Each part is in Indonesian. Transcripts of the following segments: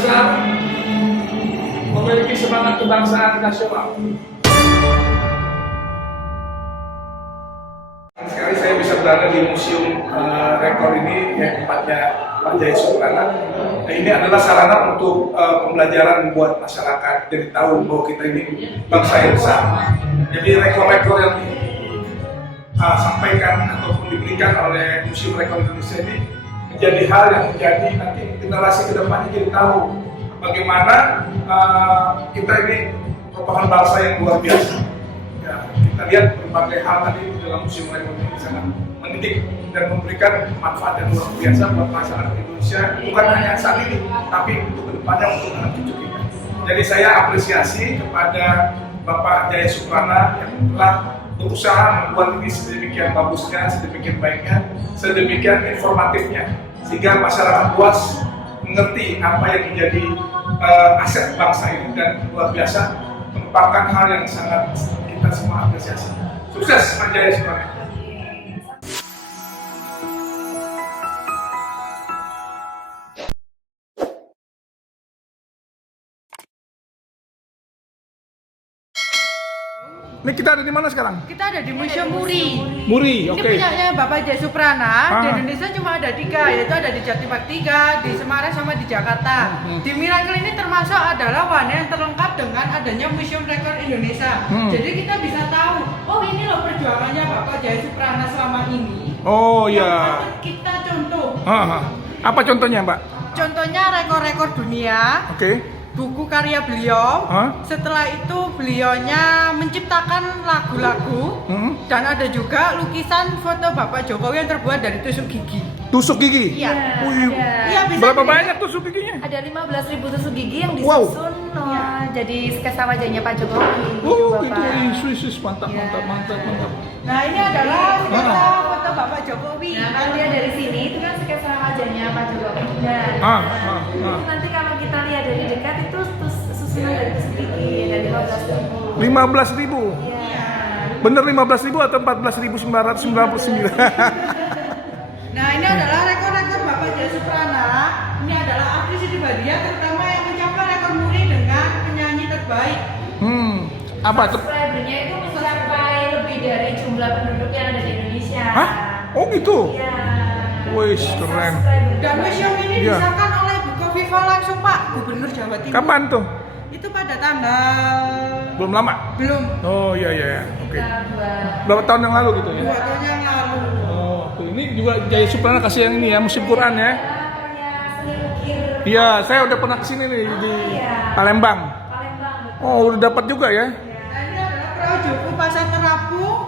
besar, memiliki semangat kebangsaan nasional. Sekali saya bisa berada di museum rekor ini, yang tempatnya Pak Jaya Suprana. Nah, ini adalah sarana untuk pembelajaran buat masyarakat, jadi tahu bahwa kita ini bangsa yang besar. Jadi rekor-rekor yang disampaikan ataupun diberikan oleh Museum Rekor Indonesia ini menjadi hal yang menjadi nanti generasi kedepannya jadi tahu bagaimana kita ini merupakan bangsa yang luar biasa. Ya, kita lihat berbagai hal tadi di dalam Museum Rekor ini sangat mendidik dan memberikan manfaat yang luar biasa buat masyarakat Indonesia, bukan hanya saat ini, tapi untuk kedepannya untuk anak cucu kita. Jadi saya apresiasi kepada Bapak Jaya Suprana yang telah berusaha membuat ini sedemikian bagusnya, sedemikian baiknya, sedemikian informatifnya, sehingga masyarakat luas mengerti apa yang menjadi aset bangsa ini, dan luar biasa merupakan hal yang sangat kita semua apresiasi. Sukses Pak Jaya Suprana. Ini kita ada di mana sekarang? Kita ada di Museum Muri. Muri, oke. Ini punyanya Bapak Jaya Suprana. Di Ah. Indonesia cuma ada 3, yaitu ada di Jatimart 3, di Semarang sama di Jakarta. Di Miracle ini termasuk adalah warna yang terlengkap dengan adanya Museum Rekor Indonesia. Jadi kita bisa tahu, oh ini loh perjuangannya Bapak Jaya Suprana selama ini. Oh Yang ya. patut kita contoh. Apa contohnya, Mbak? Contohnya rekor-rekor dunia. Oke. Buku karya beliau. Hah? Setelah itu beliaunya menciptakan lagu-lagu, dan ada juga lukisan foto Bapak Jokowi yang terbuat dari tusuk gigi. Tusuk gigi? Iya. Wih, Iya, bisa berapa dilihat. banyak tusuk giginya? Ada 15.000 tusuk gigi yang Wow. disusun jadi sketsa wajahnya Pak Jokowi. Oh, Bapak. itu Swiss, mantap, Iya. mantap. Nah ini adalah sketsa foto Bapak Jokowi. Nah, kalau dia dari sini itu kan sketsa wajahnya Pak Jokowi. Nah, itu nanti kalau kita lihat dari dekat itu susunan dari tusuk gigi dari 15.000. 15.000. Iya. Bener 15.000 atau 14.999? Nah ini adalah rekor-rekor Bapak Jaya Suprana. Ini adalah artis di Badia, terutama yang mencapai rekor muri dengan penyanyi terbaik. Apa tuh? Subscribernya itu mencapai lebih dari jumlah penduduk yang ada di Indonesia. Hah? Oh gitu? Iya. Wih, keren. Dan museum ini Iya. disahkan oleh Bu Kofifa langsung Pak Gubernur Jawa Timur. Kapan tuh? Itu pada tanggal Belum lama? belum Oh iya. Oke. Kita buat Berapa tahun yang lalu gitu ya? 2 tahun yang lalu. Oh, tuh ini juga Jaya Suprana kasih yang ini ya, musim Quran ya. punya seni ukir Iya, saya udah pernah kesini nih di Palembang. Palembang. Oh, udah dapat juga ya? Nah ini adalah perahu Joko Pasar Terapung,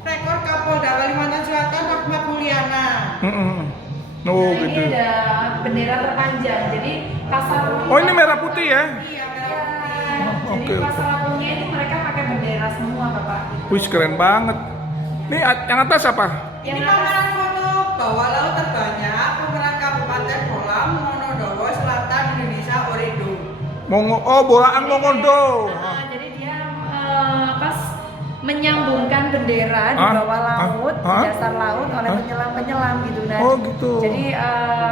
rekor Kapolda Kalimantan Selatan Rahmat Mulyana. Oh, Nah, gitu. ini ada bendera terpanjang. Jadi pasar. Oh, ini merah putih ya? Iya, Jadi Oke, pasar Lampungnya ini mereka pakai bendera semua, Bapak. Wih, keren banget. Nih, yang atas apa? Ini pameran foto bawah laut terbanyak, pemeran Kabupaten Bolang, Monodowo Selatan, Indonesia, Orido. Bolaan Mongondo. Jadi dia pas menyambungkan bendera di bawah laut, di dasar laut oleh penyelam-penyelam gitu. Nah, Oh, gitu. Jadi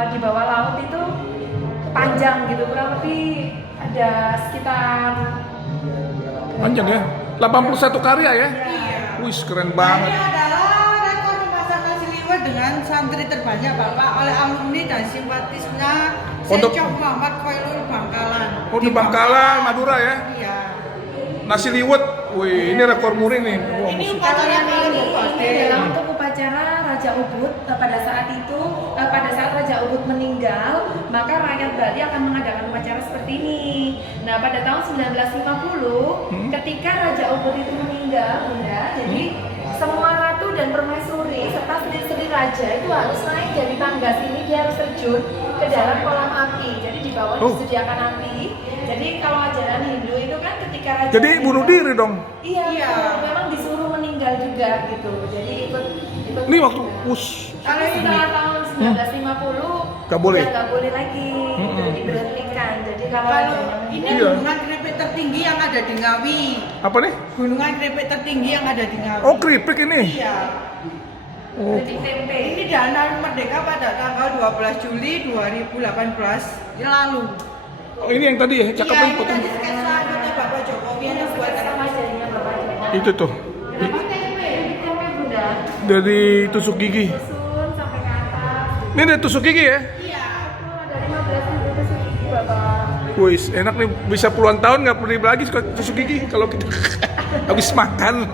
di bawah laut itu panjang gitu, kurang lebih ada sekitar Panjang ya? 81 karya ya? Iya. Wih, keren Nah, banget. ini adalah rekor memasang nasi liwet dengan santri terbanyak Bapak oleh alumni dan simpatisnya Pondok- Syekh Muhammad Khairul Bangkalan. Oh, di Bangkalan, Madura ya? Iya. Nasi liwet. Wih, ini rekor muri nih. Wah, Ini musuh. upacara yang ini paling adalah untuk upacara Raja Ubud. Pada saat itu, pada saat Raja Ubud meninggal, maka rakyat Bali akan mengadakan upacara seperti ini. Nah, pada tahun 1950, ketika Raja Ubud itu meninggal, Bunda, jadi semua ratu dan permaisuri serta sedih-sedih raja itu harus naik dari tangga sini, dia harus terjun ke dalam kolam api. Jadi di bawah disediakan api. Jadi kalau ajaran Hindu itu kan ketika raja Jadi bunuh diri dong. Iya, Iya. betul. Memang disuruh meninggal juga gitu. Jadi ikut. Ini waktu Tapi setelah tahun 1950 Nggak boleh. udah nggak boleh lagi, gitu, diberhentikan. Jadi kalau Kalau ada ini Iya. gunungan keripik tertinggi yang ada di Ngawi. apa nih? Gunungan keripik tertinggi yang ada di Ngawi. Oh, keripik ini. Iya. Oh, di tempe. Ini dana merdeka pada tanggal 12 Juli 2018 yang lalu. Oh ini yang tadi ya, cakep Iya, kan ini foto. tadi sketsa foto Bapak Jokowi yang buat sama jaringan Bapak Jokowi. Itu tuh. Kenapa tempe? Tempe Bunda. Dari tusuk gigi. Susun sampai ke atas. Ini dari tusuk gigi ya? Iya. Ada 15.000 tusuk gigi Bapak. Wih, enak nih, bisa puluhan tahun nggak perlu beli lagi tusuk gigi kalau kita habis makan.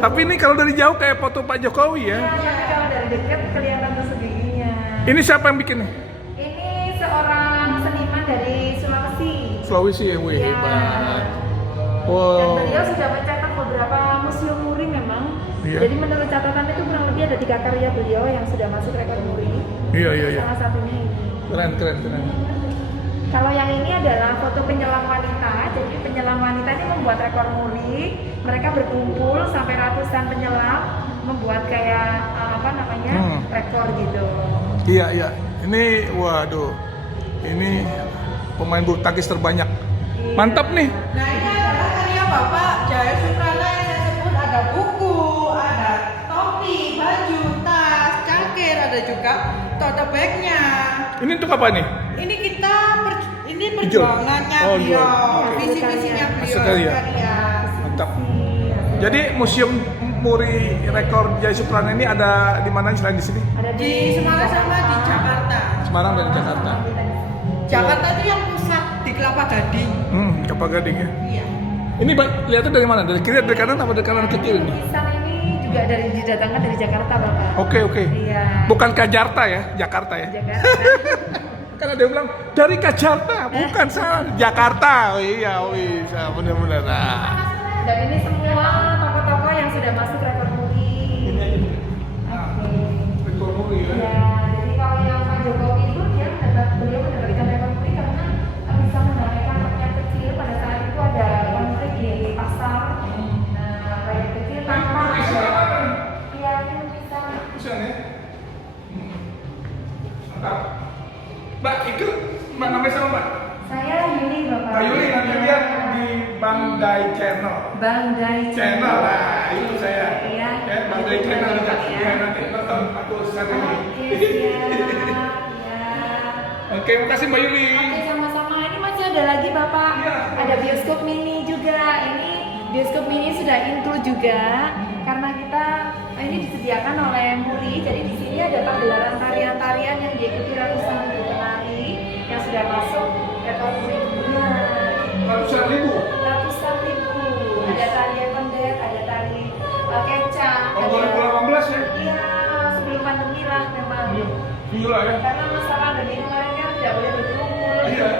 Tapi ini kalau dari jauh kayak foto Pak Jokowi ya. Iya, tapi kalau dari dekat kelihatan tusuk giginya. Ini siapa yang bikin nih? Ini seorang seniman dari Sulawesi. Sulawesi ya, wih Iya. hebat. Dan Wow. beliau sudah mencetak beberapa museum muri memang. Iya. Jadi menurut catatan itu kurang lebih ada 3 karya beliau yang sudah masuk rekor muri. Iya iya iya. Salah satunya ini. Keren keren keren. Kalau yang ini adalah foto penyelam wanita. Jadi penyelam wanita ini membuat rekor muri. Mereka berkumpul sampai ratusan penyelam membuat kayak rekor gitu. Iya iya. Ini waduh. Ini pemain bulu tangkis terbanyak. Iya. Mantap nih. Nah ini adalah karya Bapak Jaya Suprana yang saya sebut, ada buku, ada topi, baju, tas, cangkir, ada juga tote bagnya. Ini untuk apa nih? Ini kita ini perjuangannya Oh, beliau, jual. visi-visinya beliau. Sekali ya? Karya. Mantap. Jadi museum muri rekor Jaya Suprana ini ada di mana selain di sini? Ada Di Semarang sama di Jakarta. Semarang dan Jakarta. Jakarta itu yang pusat di Kelapa Gading. Kelapa Gading ya. Iya. Ini lihatnya dari mana? Dari kiri, dari kanan, apa dari kanan ke kiri nih? Lukisan ini juga didatangkan dari Jakarta Bapak. Oke oke. Iya. Bukan Kajarta ya, Jakarta ya. Jakarta. Kan ada yang bilang dari Kajarta, bukan salah Jakarta. Oh, iya, bisa benar-benar. Nah. Dan ini semua tokoh-tokoh yang sudah masuk rekor muri. Ini aja nih. Oke. Rekor muri ya. Ya, jadi kalau yang Pak Jokowi itu beliau mendapatkan rekor muri karena bisa menamaikan rakyat kecil. Pada saat itu ada konflik di pasar. Nah, rakyat kecil tanpa iya itu bisa. Bisa ya. Mantap. Mbak, ikut Mbak namanya sama Mbak? Saya Yuli Bapak. Mbak Yuli nanti lihat di Bangdai Channel. Bangdai Channel lah, itu saya. Iya. Ya, Bangdai Channel juga nanti nonton aku saat ini. Oke, siap. Ya. Oke, makasih Mbak Yuli. Oke, sama-sama. Ini masih ada lagi Bapak. Iya. Ada bioskop mini juga. Ini bioskop mini sudah include juga karena kita ini disediakan oleh Muri. Jadi di sini ada pagelaran tarian-tarian yang diikuti ratusan penari yang sudah masuk rekor muri dunia. Ratusan ribu. Ratusan ribu. Ada tarian pendet, ada tari kecak. Oh, 2018 ya? Iya, sebelum pandemi lah memang. Gila ya. Karena masa pandemi kemarin kan tidak boleh berkerumun. Iya.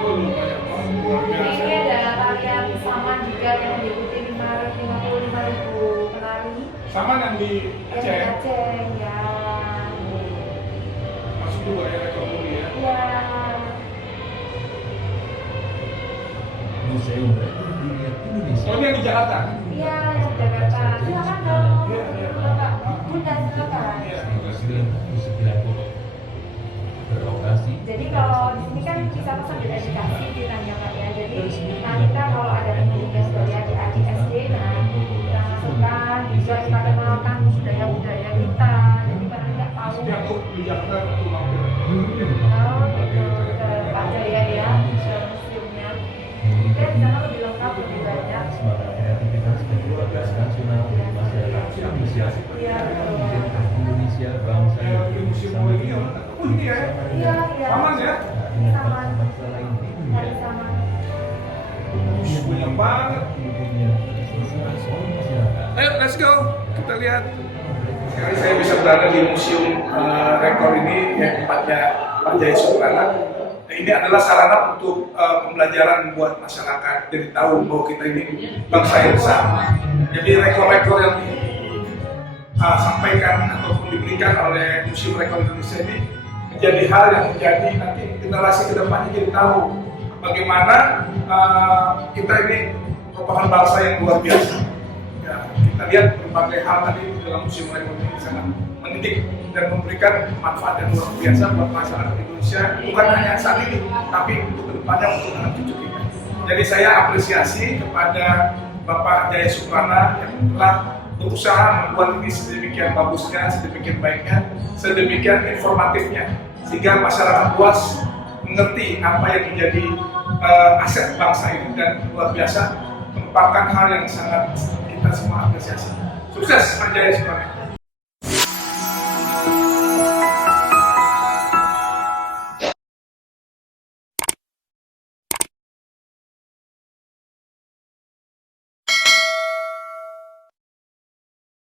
Oh, banyak banget. Luar Jadi biasa. ini ada tarian saman juga yang diikuti 55.000 penari. Sama yang di Yang di Aceh. Aceh, ya. Masuk juga ya rekor muri ya. Iya. Museum Rekor Dunia Indonesia. Oh, ini yang di Jakarta. Iya, yang di Jakarta. Silakan dong. Iya, iya. Bapak, Bunda silakan. Iya. 1999 beroperasi. Jadi kalau di sini kan kita sambil edukasi ditanya Pak ya. Jadi kita kalau ada pengunjung yang sudah lihat di SD, nah kita masukkan juga kita kenalkan budaya-budaya kita. Jadi karena nggak tahu. Pasti aku di Jakarta aku mampir. Oh, gitu. Ke Pak Jaya ya, ke museumnya. Kita di sana lebih lengkap, lebih banyak. Semangat kreativitas dan kebahagiaan nasional dari masyarakat Indonesia. Iya, betul. Menjadikan Indonesia bangsa yang Di museum muri ini apa? Oh, ini ya. Iya, iya. Aman ya? dengan bangsa-bangsa lain di dunia. Hari sama. Banyak banget. Dunia keseluruhan seluruh masyarakat. Ayo, let's go. Kita lihat. Sekarang saya bisa berada di museum rekor ini yang tempatnya Pak Jaya Suprana. Nah, ini adalah sarana untuk pembelajaran buat masyarakat. Jadi tahu bahwa kita ini bangsa yang sama. Jadi rekor-rekor yang disampaikan ataupun diberikan oleh Museum Rekor Indonesia ini menjadi hal yang menjadi nanti generasi kedepannya jadi tahu bagaimana kita ini merupakan bangsa yang luar biasa. Ya, kita lihat berbagai hal tadi di dalam Museum Rekor ini sangat mendidik dan memberikan manfaat yang luar biasa buat masyarakat Indonesia, bukan hanya saat ini, tapi untuk kedepannya untuk anak cucu kita. Jadi saya apresiasi kepada Bapak Jaya Suprana yang telah berusaha membuat ini sedemikian bagusnya, sedemikian baiknya, sedemikian informatifnya, sehingga masyarakat luas mengerti apa yang menjadi aset bangsa ini, dan luar biasa merupakan hal yang sangat kita semua apresiasi. Sukses Pak Jaya semuanya.